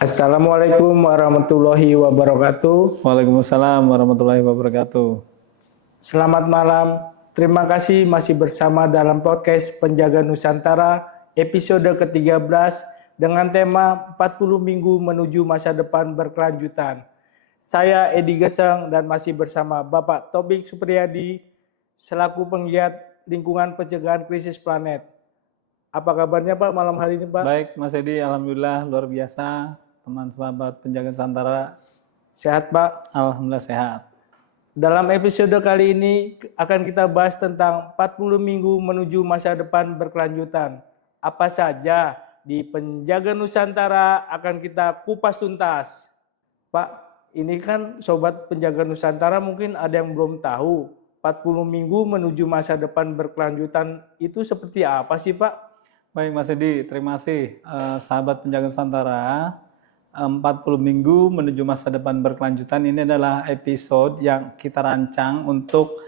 Assalamualaikum warahmatullahi wabarakatuh. Waalaikumsalam warahmatullahi wabarakatuh. Selamat malam. Terima kasih masih bersama dalam podcast Penjaga Nusantara episode ke-13 dengan tema 40 minggu menuju masa depan berkelanjutan. Saya Edi Geseng dan masih bersama Bapak Tobik Supriyadi selaku penggiat lingkungan pencegahan krisis planet. Apa kabarnya Pak malam hari ini Pak? Baik Mas Edi, alhamdulillah luar biasa. Teman sahabat Penjaga Nusantara, Sehat Pak? alhamdulillah sehat. Dalam episode kali ini akan kita bahas tentang 40 minggu menuju masa depan berkelanjutan. Apa saja di Penjaga Nusantara akan kita kupas tuntas. Pak, ini kan Sobat Penjaga Nusantara mungkin ada yang belum tahu. 40 minggu menuju masa depan berkelanjutan itu seperti apa sih Pak? Baik Mas Edi, terima kasih. Sahabat Penjaga Nusantara, 40 minggu menuju masa depan berkelanjutan ini adalah episode yang kita rancang untuk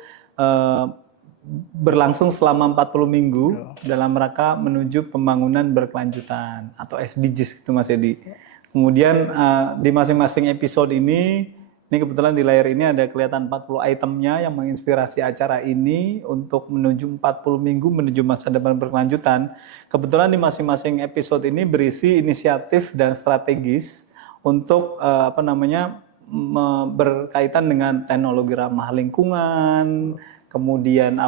berlangsung selama 40 minggu dalam rangka menuju pembangunan berkelanjutan atau SDGs gitu Mas Edi. Kemudian di masing-masing episode ini kebetulan di layar ini ada kelihatan 40 itemnya yang menginspirasi acara ini untuk menuju 40 minggu menuju masa depan berkelanjutan. Kebetulan di masing-masing episode ini berisi inisiatif dan strategis untuk berkaitan dengan teknologi ramah lingkungan, kemudian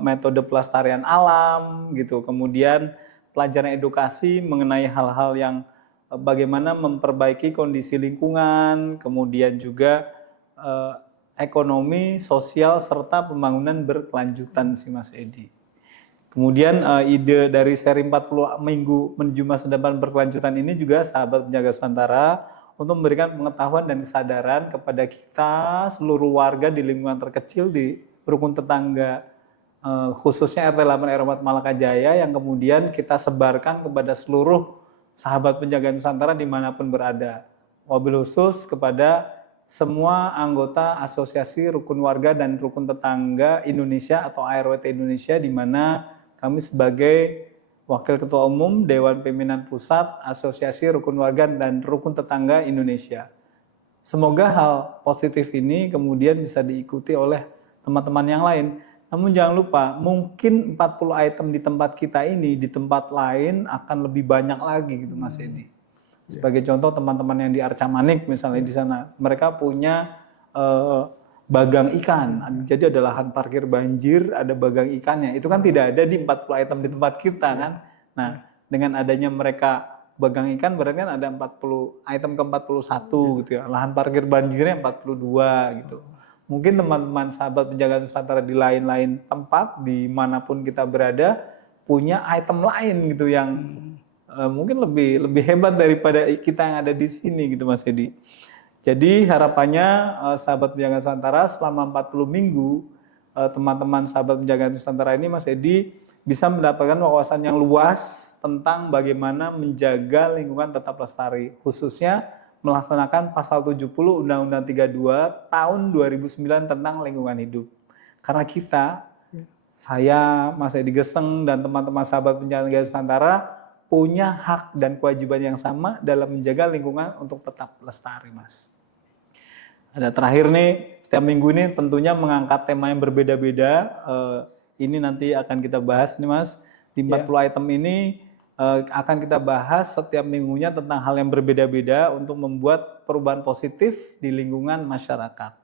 metode pelestarian alam gitu, kemudian pelajaran edukasi mengenai hal-hal yang bagaimana memperbaiki kondisi lingkungan, kemudian juga ekonomi, sosial, serta pembangunan berkelanjutan sih Mas Edi. Kemudian ide dari seri 40 minggu menuju masa depan berkelanjutan ini juga sahabat Penjaga Nusantara untuk memberikan pengetahuan dan kesadaran kepada kita seluruh warga di lingkungan terkecil di rukun tetangga, khususnya RT 8 RW Malakajaya yang kemudian kita sebarkan kepada seluruh sahabat Penjaga Nusantara dimanapun berada. Wabil khusus kepada semua anggota asosiasi rukun warga dan rukun tetangga Indonesia atau ARWT Indonesia, di mana kami sebagai Wakil Ketua Umum Dewan Pimpinan Pusat Asosiasi Rukun Warga dan Rukun Tetangga Indonesia. Semoga hal positif ini kemudian bisa diikuti oleh teman-teman yang lain. Namun jangan lupa, mungkin 40 item di tempat kita ini, di tempat lain akan lebih banyak lagi gitu Mas Edi. Sebagai contoh teman-teman yang di Arca Manik misalnya di sana, mereka punya bagang ikan. Jadi ada lahan parkir banjir, ada bagang ikannya. Itu kan tidak ada di 40 item di tempat kita kan. Nah, dengan adanya mereka bagang ikan berarti kan ada 40 item ke-41 gitu ya. Lahan parkir banjirnya 42 gitu. Mungkin teman-teman sahabat Penjaga Nusantara di lain-lain tempat, dimanapun kita berada, punya item lain gitu yang mungkin lebih hebat daripada kita yang ada di sini gitu Mas Edi. Jadi harapannya sahabat Penjaga Nusantara selama 40 minggu, teman-teman sahabat Penjaga Nusantara ini Mas Edi bisa mendapatkan wawasan yang luas tentang bagaimana menjaga lingkungan tetap lestari, khususnya melaksanakan pasal 70 Undang-Undang 32 tahun 2009 tentang lingkungan hidup. Karena kita, saya, Mas Edi Geseng, dan teman-teman sahabat Penjaga Nusantara punya hak dan kewajiban yang sama dalam menjaga lingkungan untuk tetap lestari, Mas. Ada terakhir nih, setiap minggu ini tentunya mengangkat tema yang berbeda-beda. Ini nanti akan kita bahas nih Mas. Di 40 item ini akan kita bahas setiap minggunya tentang hal yang berbeda-beda untuk membuat perubahan positif di lingkungan masyarakat.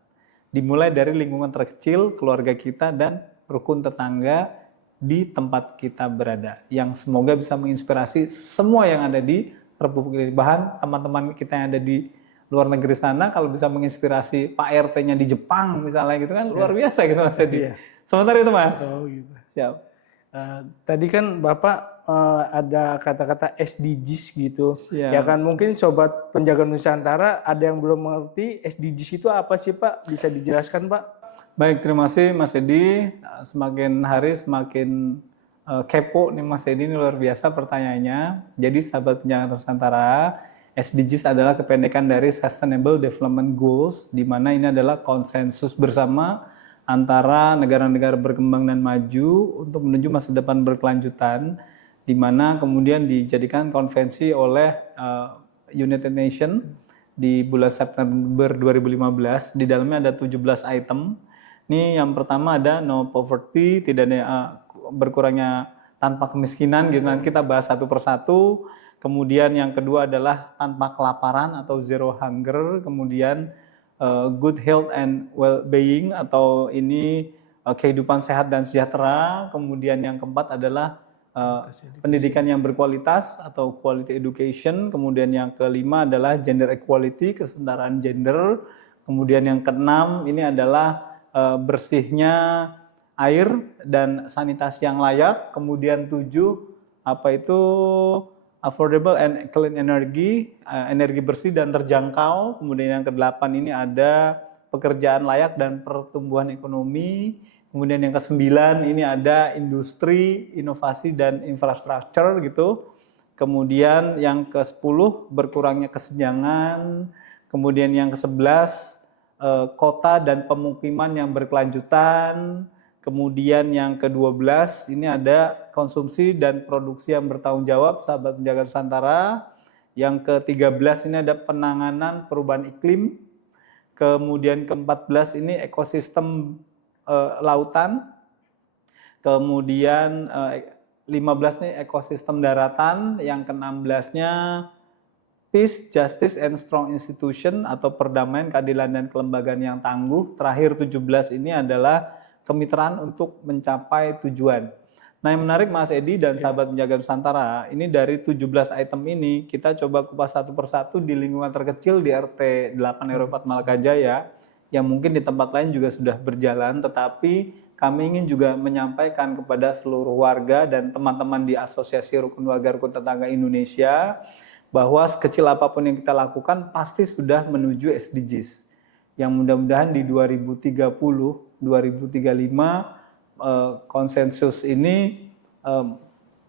Dimulai dari lingkungan terkecil, keluarga kita, dan rukun tetangga di tempat kita berada. Yang semoga bisa menginspirasi semua yang ada di Republik Indonesia. Bahkan teman-teman kita yang ada di luar negeri sana, kalau bisa menginspirasi Pak RT-nya di Jepang misalnya gitu kan, luar biasa gitu Mas Edi. Sementara itu Mas. Oh gitu. Siap. Tadi kan Bapak ada kata-kata SDGs gitu. Siap. Ya kan mungkin Sobat Penjaga Nusantara ada yang belum mengerti SDGs itu apa sih Pak? Bisa dijelaskan Pak? Baik, terima kasih Mas Edi. Semakin hari semakin kepo nih Mas Edi, ini luar biasa pertanyaannya. Jadi sahabat Penjaga Nusantara, SDGs adalah kependekan dari Sustainable Development Goals, di mana ini adalah konsensus bersama antara negara-negara berkembang dan maju untuk menuju masa depan berkelanjutan, di mana kemudian dijadikan konvensi oleh United Nations di bulan September 2015. Di dalamnya ada 17 item. Ini yang pertama ada no poverty, tidak ada berkurangnya tanpa kemiskinan gitu. Nanti kita bahas satu persatu. Kemudian yang kedua adalah tanpa kelaparan atau zero hunger. Kemudian good health and well-being atau ini kehidupan sehat dan sejahtera. Kemudian yang keempat adalah pendidikan yang berkualitas atau quality education. Kemudian yang kelima adalah gender equality, kesetaraan gender. Kemudian yang keenam ini adalah bersihnya air dan sanitasi yang layak. Kemudian 7 affordable and clean energy, energi bersih dan terjangkau. Kemudian yang ke-8 ini ada pekerjaan layak dan pertumbuhan ekonomi. Kemudian yang ke-9 ini ada industri, inovasi dan infrastruktur gitu. Kemudian yang ke-10 berkurangnya kesenjangan. Kemudian yang ke-11 kota dan pemukiman yang berkelanjutan. Kemudian yang ke-12 ini ada konsumsi dan produksi yang bertanggung jawab, sahabat penjaga Nusantara. Yang ke-13 ini ada penanganan perubahan iklim. Kemudian ke-14 ini ekosistem lautan. Kemudian 15 nih ekosistem daratan. Yang ke-16-nya peace, justice, and strong institution atau perdamaian, keadilan, dan kelembagaan yang tangguh. Terakhir 17 ini adalah kemitraan untuk mencapai tujuan. Nah, yang menarik Mas Edi dan sahabat penjaga Nusantara, ini dari 17 item ini kita coba kupas satu persatu di lingkungan terkecil di RT 8 RW 4 Malakajaya yang mungkin di tempat lain juga sudah berjalan, tetapi kami ingin juga menyampaikan kepada seluruh warga dan teman-teman di Asosiasi Rukun Warga Rukun Tetangga Indonesia bahwa sekecil apapun yang kita lakukan pasti sudah menuju SDGs. Yang mudah-mudahan di 2030, 2035 konsensus ini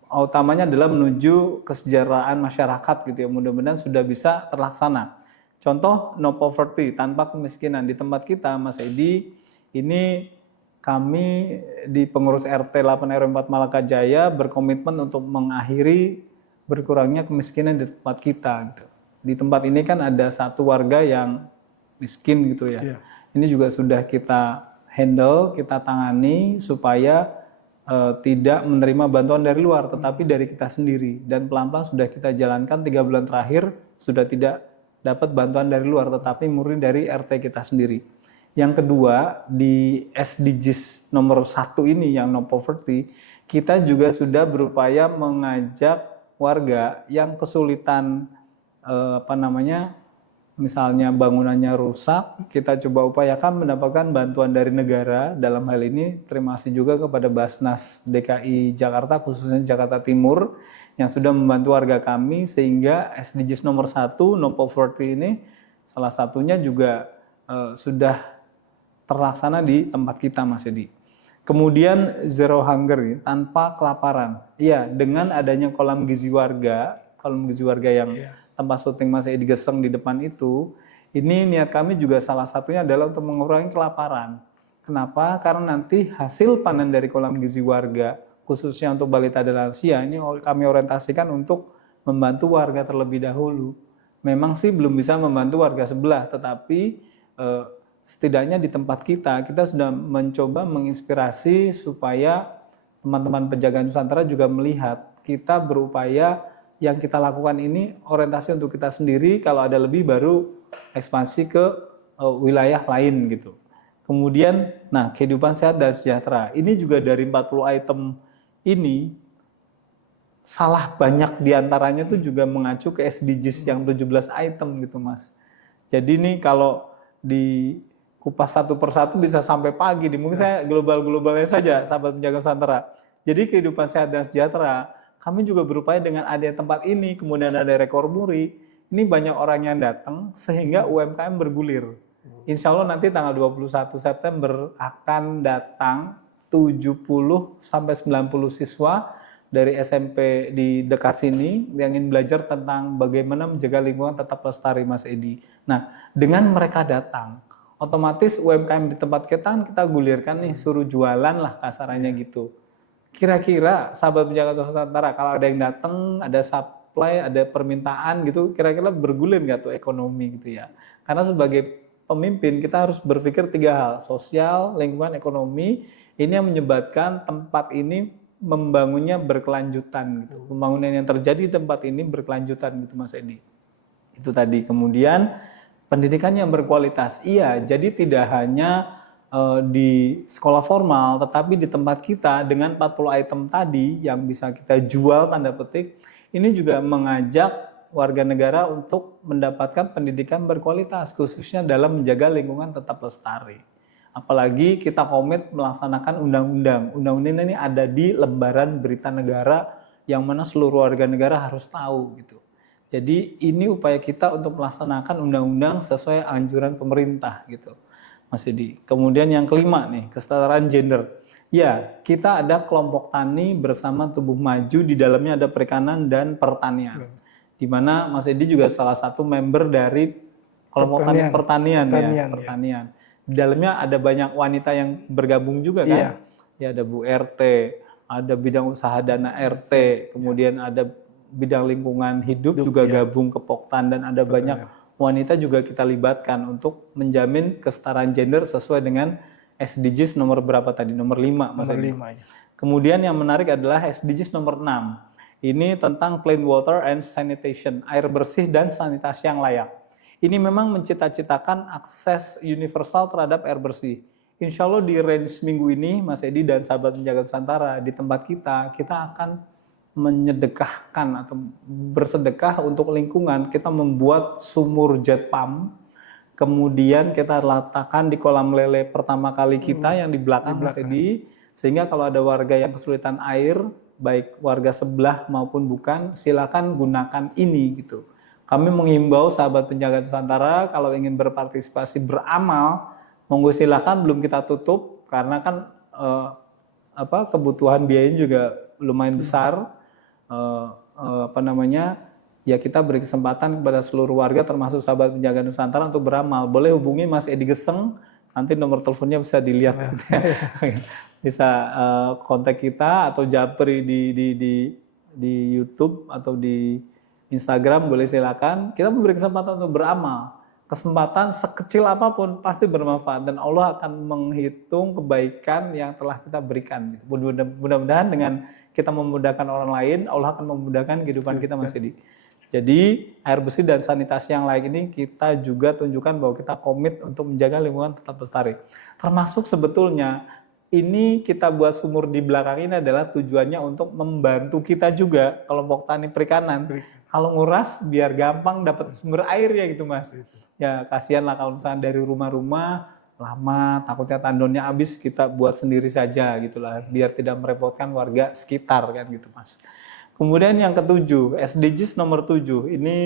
utamanya adalah menuju kesejahteraan masyarakat gitu ya. Mudah-mudahan sudah bisa terlaksana. Contoh no poverty, tanpa kemiskinan di tempat kita Mas Edi. Ini kami di pengurus RT 8 RW 4 Malakajaya berkomitmen untuk mengakhiri berkurangnya kemiskinan di tempat kita gitu. Di tempat ini kan ada satu warga yang miskin gitu ya. Ini juga sudah kita handle, kita tangani supaya tidak menerima bantuan dari luar, tetapi dari kita sendiri. Dan pelan-pelan sudah kita jalankan 3 bulan terakhir, sudah tidak dapat bantuan dari luar, tetapi murni dari RT kita sendiri. Yang kedua, di SDGs nomor 1 ini yang no poverty, kita juga sudah berupaya mengajak warga yang kesulitan misalnya bangunannya rusak, kita coba upayakan mendapatkan bantuan dari negara. Dalam hal ini terima kasih juga kepada Basnas DKI Jakarta, khususnya Jakarta Timur, yang sudah membantu warga kami sehingga SDGs nomor 1 no poverty ini salah satunya juga sudah terlaksana di tempat kita Mas Edi. Kemudian zero hunger, tanpa kelaparan. Iya, dengan adanya kolam gizi warga yang tempat syuting Mas Edi Geseng di depan itu, ini niat kami juga salah satunya adalah untuk mengurangi kelaparan. Kenapa? Karena nanti hasil panen dari kolam gizi warga, khususnya untuk balita dan lansia, ini kami orientasikan untuk membantu warga terlebih dahulu. Memang sih belum bisa membantu warga sebelah, tetapi setidaknya di tempat kita sudah mencoba menginspirasi supaya teman-teman penjaga Nusantara juga melihat kita berupaya yang kita lakukan ini orientasi untuk kita sendiri, kalau ada lebih baru ekspansi ke wilayah lain gitu. Kemudian, nah kehidupan sehat dan sejahtera, ini juga dari 40 item ini, salah banyak diantaranya tuh juga mengacu ke SDGs yang 17 item gitu Mas. Jadi nih kalau di kupas satu persatu bisa sampai pagi nih. Mungkin saya global-globalnya saja, sahabat penjaga Nusantara. Jadi kehidupan sehat dan sejahtera, kami juga berupaya dengan ada tempat ini, kemudian ada rekor muri. Ini banyak orang yang datang sehingga UMKM bergulir. Insya Allah nanti tanggal 21 September akan datang 70 sampai 90 siswa dari SMP di dekat sini yang ingin belajar tentang bagaimana menjaga lingkungan tetap lestari Mas Edi. Nah, dengan mereka datang, otomatis UMKM di tempat kita gulirkan nih, suruh jualan lah kasarannya gitu. Kira-kira sahabat penjaga Nusantara, kalau ada yang datang, ada supply, ada permintaan gitu, kira-kira bergulir nggak tuh ekonomi gitu ya. Karena sebagai pemimpin kita harus berpikir 3 hal, sosial, lingkungan, ekonomi. Ini yang menyebabkan tempat ini membangunnya berkelanjutan gitu. Pembangunan yang terjadi di tempat ini berkelanjutan gitu Mas Edi. Itu tadi. Kemudian pendidikan yang berkualitas. Iya, jadi tidak hanya di sekolah formal, tetapi di tempat kita dengan 40 item tadi yang bisa kita jual tanda petik, ini juga mengajak warga negara untuk mendapatkan pendidikan berkualitas, khususnya dalam menjaga lingkungan tetap lestari. Apalagi kita komit melaksanakan undang-undang. Undang-undang ini ada di lembaran berita negara yang mana seluruh warga negara harus tahu gitu. Jadi ini upaya kita untuk melaksanakan undang-undang sesuai anjuran pemerintah gitu, Mas Edi. Kemudian yang kelima nih, kesetaraan gender. Ya, kita ada kelompok tani bersama Tubuh Maju, di dalamnya ada perikanan dan pertanian. Di mana Mas Edi juga salah satu member dari kelompok tani pertanian. Pertanian. Di dalamnya ada banyak wanita yang bergabung juga kan? Iya. Ya, ada Bu RT, ada bidang usaha dana RT, kemudian ada bidang lingkungan hidup juga gabung ke Poktan, dan ada banyak wanita juga kita libatkan untuk menjamin kesetaraan gender sesuai dengan SDGs nomor berapa tadi? Nomor 5 Mas Edi. Kemudian yang menarik adalah SDGs nomor 6. Ini tentang clean water and sanitation, air bersih dan sanitasi yang layak. Ini memang mencita-citakan akses universal terhadap air bersih. Insya Allah di range minggu ini, Mas Edi dan sahabat penjaga Nusantara, di tempat kita akan menyedekahkan atau bersedekah untuk lingkungan. Kita membuat sumur jet pump, kemudian kita letakkan di kolam lele pertama kali kita yang di belakang Mas Edi, sehingga kalau ada warga yang kesulitan air, baik warga sebelah maupun bukan, silakan gunakan ini gitu. Kami menghimbau sahabat penjaga Nusantara kalau ingin berpartisipasi beramal, monggo silakan, belum kita tutup karena kan kebutuhan biayanya juga lumayan besar. Ya kita beri kesempatan kepada seluruh warga termasuk sahabat penjaga Nusantara untuk beramal. Boleh hubungi Mas Edi Geseng, nanti nomor teleponnya bisa dilihat. Bisa kontak kita atau japri di YouTube atau di Instagram, boleh silakan. Kita memberi kesempatan untuk beramal. Kesempatan sekecil apapun pasti bermanfaat dan Allah akan menghitung kebaikan yang telah kita berikan. Mudah-mudahan dengan kita memudahkan orang lain, Allah akan memudahkan kehidupan kita, Mas Edi. Jadi air bersih dan sanitasi yang layak ini kita juga tunjukkan bahwa kita komit untuk menjaga lingkungan tetap lestari. Termasuk sebetulnya ini kita buat sumur di belakang ini adalah tujuannya untuk membantu kita juga kelompok tani perikanan. Kalau nguras biar gampang dapat sumber air ya gitu Mas. Ya kasihan lah kalau misalnya dari rumah-rumah lama, takutnya tandonnya habis, kita buat sendiri saja gitulah, biar tidak merepotkan warga sekitar kan gitu Mas. Kemudian yang ketujuh, SDGs nomor 7, ini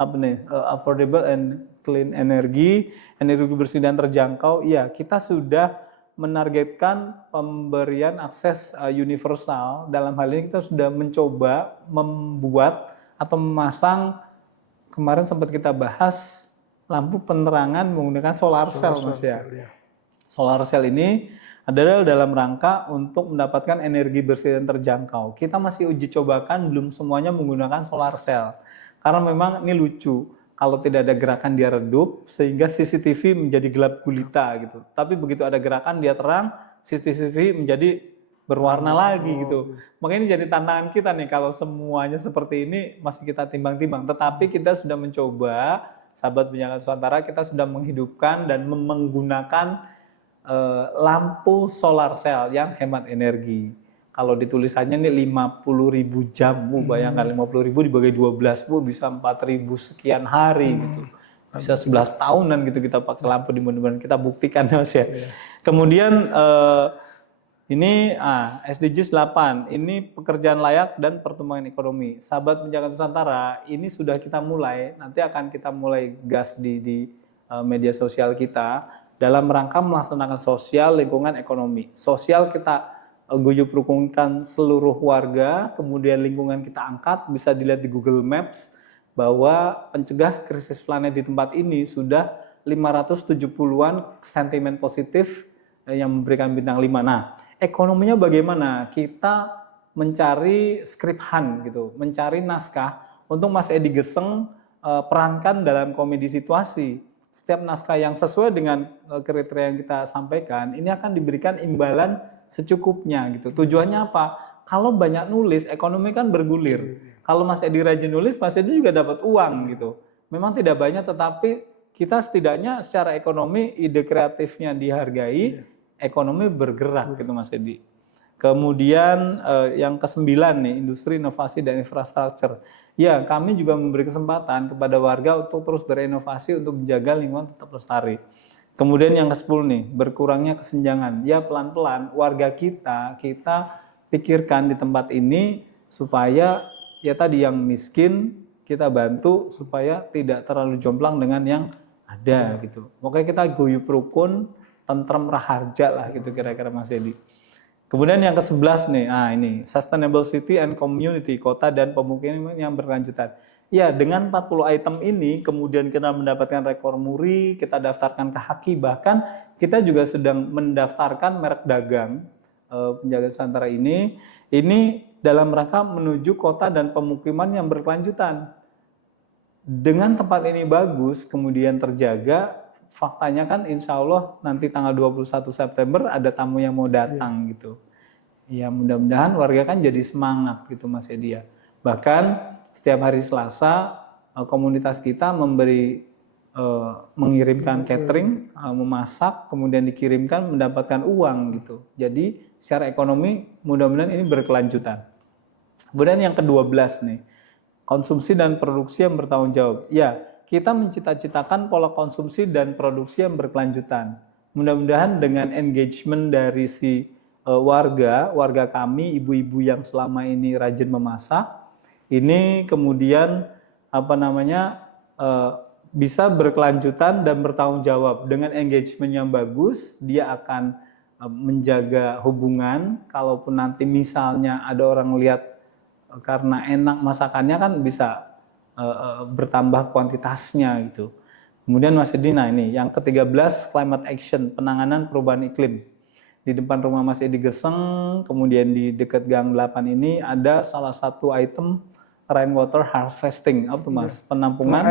apa nih? Affordable and clean energy bersih dan terjangkau. Iya, kita sudah menargetkan pemberian akses universal. Dalam hal ini kita sudah mencoba membuat atau memasang, kemarin sempat kita bahas, lampu penerangan menggunakan solar cell Mas ya. Solar cell ini adalah dalam rangka untuk mendapatkan energi bersih dan terjangkau. Kita masih uji cobakan, belum semuanya menggunakan solar cell. Karena memang ini lucu, kalau tidak ada gerakan dia redup, sehingga CCTV menjadi gelap gulita gitu. Tapi begitu ada gerakan dia terang, CCTV menjadi berwarna lagi gitu. Makanya ini jadi tantangan kita nih, kalau semuanya seperti ini masih kita timbang-timbang. Tetapi kita sudah mencoba, sahabat penjaga Nusantara, kita sudah menghidupkan dan menggunakan lampu solar cell yang hemat energi. Kalau ditulisannya ini 50.000 jam, bayangkan 50.000 dibagi 12, bisa 4.000 sekian hari gitu. Bisa 11 tahunan gitu kita pakai lampu di mana-mana, kita buktikan Mas ya. Kemudian ini SDGs 8, ini pekerjaan layak dan pertumbuhan ekonomi. Sahabat penjaga Nusantara, ini sudah kita mulai, nanti akan kita mulai gas di media sosial kita dalam rangka melaksanakan sosial, lingkungan, ekonomi. Sosial kita guyup rukunkan seluruh warga, kemudian lingkungan kita angkat, bisa dilihat di Google Maps bahwa pencegah krisis planet di tempat ini sudah 570-an sentimen positif yang memberikan bintang 5. Nah, ekonominya bagaimana? Kita mencari skriphan gitu, mencari naskah untuk Mas Edi Geseng perankan dalam komedi situasi. Setiap naskah yang sesuai dengan kriteria yang kita sampaikan, ini akan diberikan imbalan secukupnya gitu. Tujuannya apa? Kalau banyak nulis, ekonomi kan bergulir. Kalau Mas Edi rajin nulis, Mas Edi juga dapat uang gitu. Memang tidak banyak, tetapi kita setidaknya secara ekonomi ide kreatifnya dihargai, ekonomi bergerak gitu Mas Edi. Kemudian yang ke-9 nih, industri inovasi dan infrastruktur. Ya, kami juga memberi kesempatan kepada warga untuk terus berinovasi untuk menjaga lingkungan tetap lestari. Kemudian yang ke-10 nih, berkurangnya kesenjangan. Ya, pelan-pelan warga kita pikirkan di tempat ini supaya ya tadi yang miskin kita bantu supaya tidak terlalu jomplang dengan yang ada gitu. Makanya kita guyup rukun, tentrem raharja lah gitu kira-kira Mas Edi. Kemudian yang ke-11 nih, ini Sustainable City and Community, kota dan pemukiman yang berkelanjutan. Ya, dengan 40 item ini, kemudian kita mendapatkan rekor muri, kita daftarkan ke Haki, bahkan kita juga sedang mendaftarkan merek dagang penjaga Nusantara ini dalam rangka menuju kota dan pemukiman yang berkelanjutan. Dengan tempat ini bagus, kemudian terjaga, faktanya kan insya Allah nanti tanggal 21 September ada tamu yang mau datang gitu. Ya mudah-mudahan warga kan jadi semangat gitu Mas Edi ya. Bahkan setiap hari Selasa komunitas kita mengirimkan catering, memasak, kemudian dikirimkan mendapatkan uang gitu. Jadi secara ekonomi mudah-mudahan ini berkelanjutan. Kemudian yang ke-12 nih, konsumsi dan produksi yang bertanggung jawab. Ya, kita mencita-citakan pola konsumsi dan produksi yang berkelanjutan. Mudah-mudahan dengan engagement dari si warga kami, ibu-ibu yang selama ini rajin memasak, ini kemudian bisa berkelanjutan dan bertanggung jawab. Dengan engagement yang bagus, dia akan menjaga hubungan. Kalaupun nanti misalnya ada orang lihat karena enak masakannya kan bisa bertambah kuantitasnya gitu. Kemudian Mas Edi, ini yang ke-13 climate action, penanganan perubahan iklim. Di depan rumah Mas Edi Geseng, kemudian di dekat Gang 8 ini ada salah satu item rainwater harvesting, apa tuh Mas? Penampungan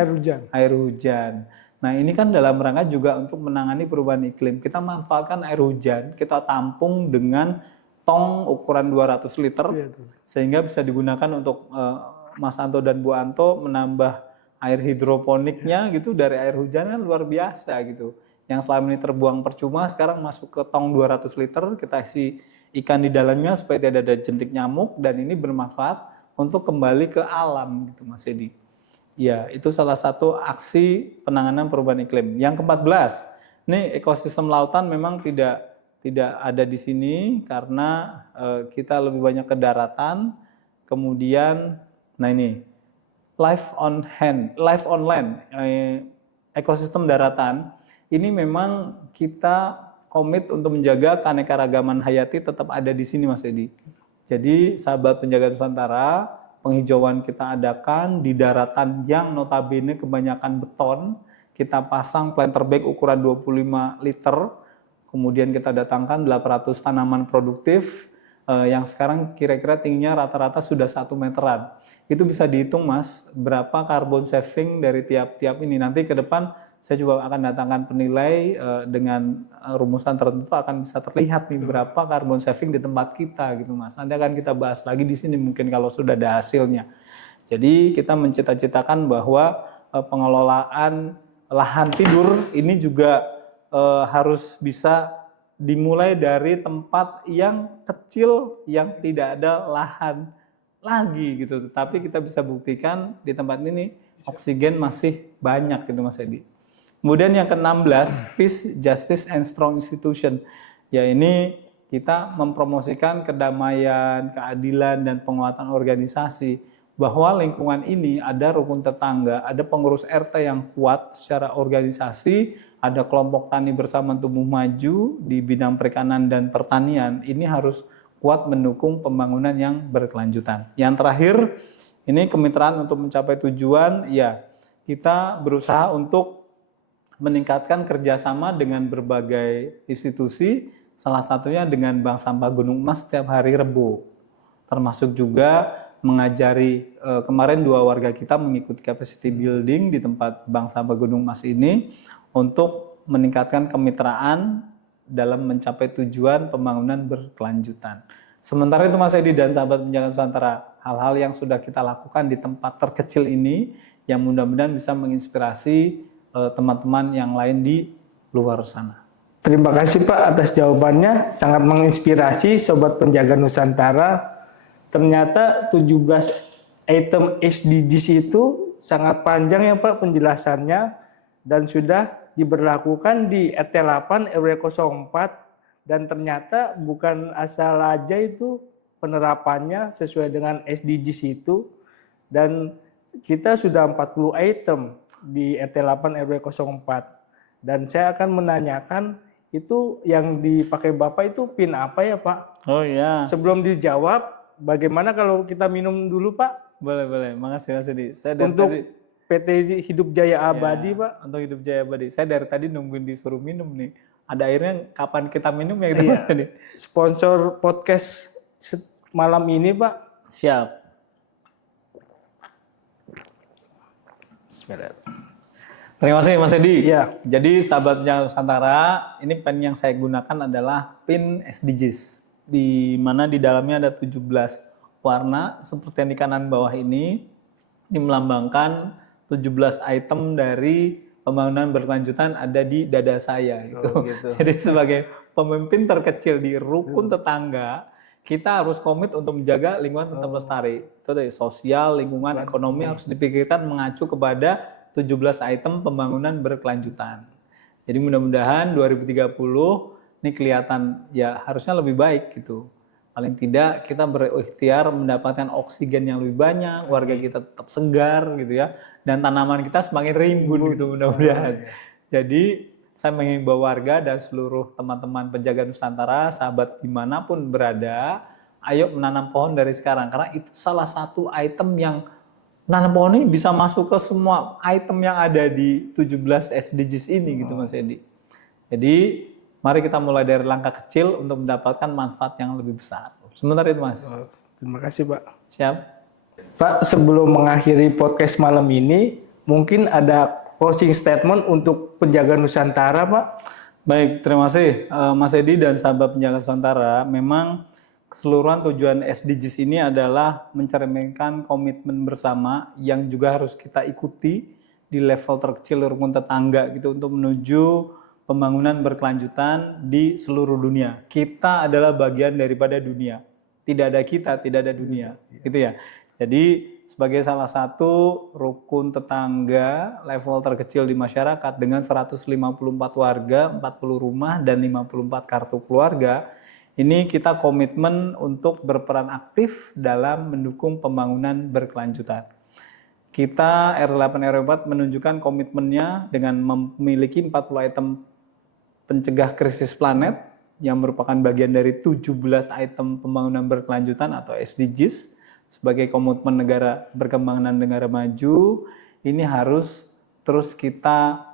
air hujan. Nah ini kan dalam rangka juga untuk menangani perubahan iklim. Kita manfaatkan air hujan, kita tampung dengan tong ukuran 200 liter, sehingga bisa digunakan untuk Mas Anto dan Bu Anto menambah air hidroponiknya gitu dari air hujan kan luar biasa gitu. Yang selama ini terbuang percuma sekarang masuk ke tong 200 liter, kita isi ikan di dalamnya supaya tidak ada jentik nyamuk dan ini bermanfaat untuk kembali ke alam gitu Mas Edi. Ya, itu salah satu aksi penanganan perubahan iklim. Yang ke-14, nih ekosistem lautan memang tidak ada di sini karena kita lebih banyak ke daratan. Kemudian ini life on land, ekosistem daratan. Ini memang kita komit untuk menjaga keanekaragaman hayati tetap ada di sini Mas Edi. Jadi sahabat penjaga Nusantara, penghijauan kita adakan di daratan yang notabene kebanyakan beton. Kita pasang planter bag ukuran 25 liter. Kemudian kita datangkan 800 tanaman produktif yang sekarang kira-kira tingginya rata-rata sudah 1 meteran. Itu bisa dihitung Mas, berapa carbon saving dari tiap-tiap ini. Nanti ke depan saya juga akan datangkan penilai dengan rumusan tertentu akan bisa terlihat nih berapa carbon saving di tempat kita gitu Mas. Nanti akan kita bahas lagi di sini mungkin kalau sudah ada hasilnya. Jadi kita mencita-citakan bahwa pengelolaan lahan tidur ini juga harus bisa dimulai dari tempat yang kecil yang tidak ada lahan lagi gitu. Tapi kita bisa buktikan di tempat ini oksigen masih banyak gitu Mas Edi. Kemudian yang ke-16, Peace, Justice, and Strong Institution. Ya ini kita mempromosikan kedamaian, keadilan, dan penguatan organisasi. Bahwa lingkungan ini ada rukun tetangga, ada pengurus RT yang kuat secara organisasi, ada kelompok tani bersama tumbuh maju di bidang perikanan dan pertanian. Ini harus kuat mendukung pembangunan yang berkelanjutan. Yang terakhir, ini kemitraan untuk mencapai tujuan, ya kita berusaha untuk meningkatkan kerjasama dengan berbagai institusi, salah satunya dengan Bank Sampah Gunung Mas setiap hari Rebo. termasuk juga mengajari kemarin 2 warga kita mengikuti capacity building di tempat Bank Sampah Gunung Mas ini untuk meningkatkan kemitraan dalam mencapai tujuan pembangunan berkelanjutan. Sementara itu Mas Edi dan sahabat Penjaga Nusantara, hal-hal yang sudah kita lakukan di tempat terkecil ini yang mudah-mudahan bisa menginspirasi teman-teman yang lain di luar sana. Terima kasih Pak atas jawabannya, sangat menginspirasi Sobat Penjaga Nusantara. Ternyata 17 item SDGs itu sangat panjang ya Pak penjelasannya dan sudah diberlakukan di RT 8 RW 04 dan ternyata bukan asal aja itu penerapannya sesuai dengan SDGs itu dan kita sudah 40 item di RT 8 RW 04 dan saya akan menanyakan itu yang dipakai Bapak itu PIN apa ya Pak? Oh iya. Sebelum dijawab, bagaimana kalau kita minum dulu Pak? Boleh. Makasih Mas Edi. Saya dari Untuk tadi, PT Hidup Jaya Abadi Pak. untuk Hidup Jaya Abadi. Saya dari tadi nungguin disuruh minum nih. Ada airnya kapan kita minum ya gitu Mas Edi? Sponsor podcast malam ini Pak. Siap. Bismillah. Terima kasih Mas Edi. Iya. Jadi sahabat Penjaga Nusantara, ini pen yang saya gunakan adalah pin SDGs. Di mana di dalamnya ada 17 warna seperti yang di kanan bawah ini. Ini melambangkan 17 item dari pembangunan berkelanjutan ada di dada saya gitu. Oh, gitu. Jadi sebagai pemimpin terkecil di rukun tetangga, kita harus komit untuk menjaga lingkungan tetap lestari. Itu dari sosial, lingkungan, ekonomi harus dipikirkan mengacu kepada 17 item pembangunan berkelanjutan. Jadi mudah-mudahan 2030 ini kelihatan ya harusnya lebih baik gitu. Paling tidak kita berikhtiar mendapatkan oksigen yang lebih banyak, warga kita tetap segar gitu ya, dan tanaman kita semakin rimbun gitu mudah-mudahan. Jadi saya mengimbau warga dan seluruh teman-teman penjaga Nusantara, sahabat dimanapun berada, ayo menanam pohon dari sekarang karena itu salah satu item yang menanam pohon ini bisa masuk ke semua item yang ada di 17 SDGs ini gitu Mas Edi. Jadi mari kita mulai dari langkah kecil untuk mendapatkan manfaat yang lebih besar. Sementara itu Mas. Terima kasih Pak. Siap. Pak, sebelum mengakhiri podcast malam ini, mungkin ada closing statement untuk Penjaga Nusantara Pak. Baik, terima kasih Mas Edi dan sahabat Penjaga Nusantara. Memang keseluruhan tujuan SDGs ini adalah mencerminkan komitmen bersama yang juga harus kita ikuti di level terkecil rukun tetangga gitu untuk menuju pembangunan berkelanjutan di seluruh dunia. Kita adalah bagian daripada dunia. Tidak ada kita, tidak ada dunia. Gitu ya. Jadi sebagai salah satu rukun tetangga level terkecil di masyarakat dengan 154 warga, 40 rumah dan 54 kartu keluarga, ini kita komitmen untuk berperan aktif dalam mendukung pembangunan berkelanjutan. Kita R8 R4 menunjukkan komitmennya dengan memiliki 40 item pencegah krisis planet yang merupakan bagian dari 17 item pembangunan berkelanjutan atau SDGs sebagai komitmen negara berkembang dan negara maju. Ini harus terus kita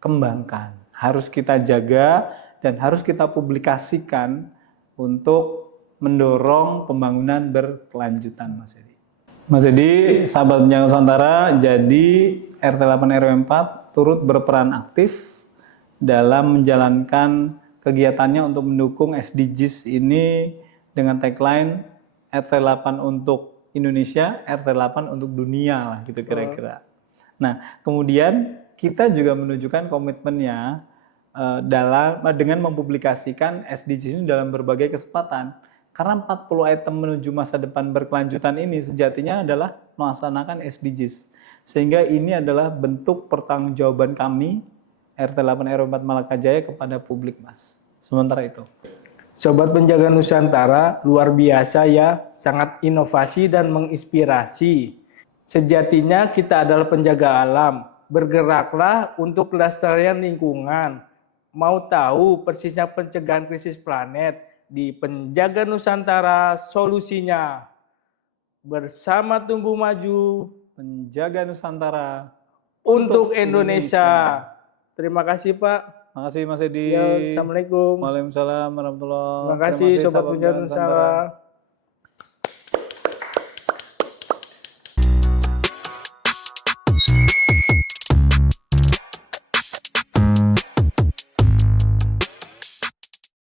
kembangkan, harus kita jaga dan harus kita publikasikan untuk mendorong pembangunan berkelanjutan Mas Edi. Mas Edi, sahabat Penjaga Nusantara, jadi RT8 RW4 turut berperan aktif dalam menjalankan kegiatannya untuk mendukung SDGs ini dengan tagline RT8 untuk Indonesia, RT8 untuk dunia lah gitu kira-kira. Nah, kemudian kita juga menunjukkan komitmennya dengan mempublikasikan SDGs ini dalam berbagai kesempatan. Karena 40 item menuju masa depan berkelanjutan ini sejatinya adalah melaksanakan SDGs. Sehingga ini adalah bentuk pertanggungjawaban kami RT8 RW4 Malakajaya kepada publik Mas. Sementara itu. Sobat Penjaga Nusantara, luar biasa ya, sangat inovasi dan menginspirasi. Sejatinya kita adalah penjaga alam, bergeraklah untuk kelestarian lingkungan. Mau tahu persisnya pencegahan krisis planet di Penjaga Nusantara solusinya. Bersama tumbuh maju, Penjaga Nusantara untuk Indonesia. Terima kasih Pak. Terima kasih Mas Edi. Ya, Assalamualaikum. Waalaikumsalam warahmatullahi wabarakatuh. Terima kasih Sobat Penjaga Nusantara.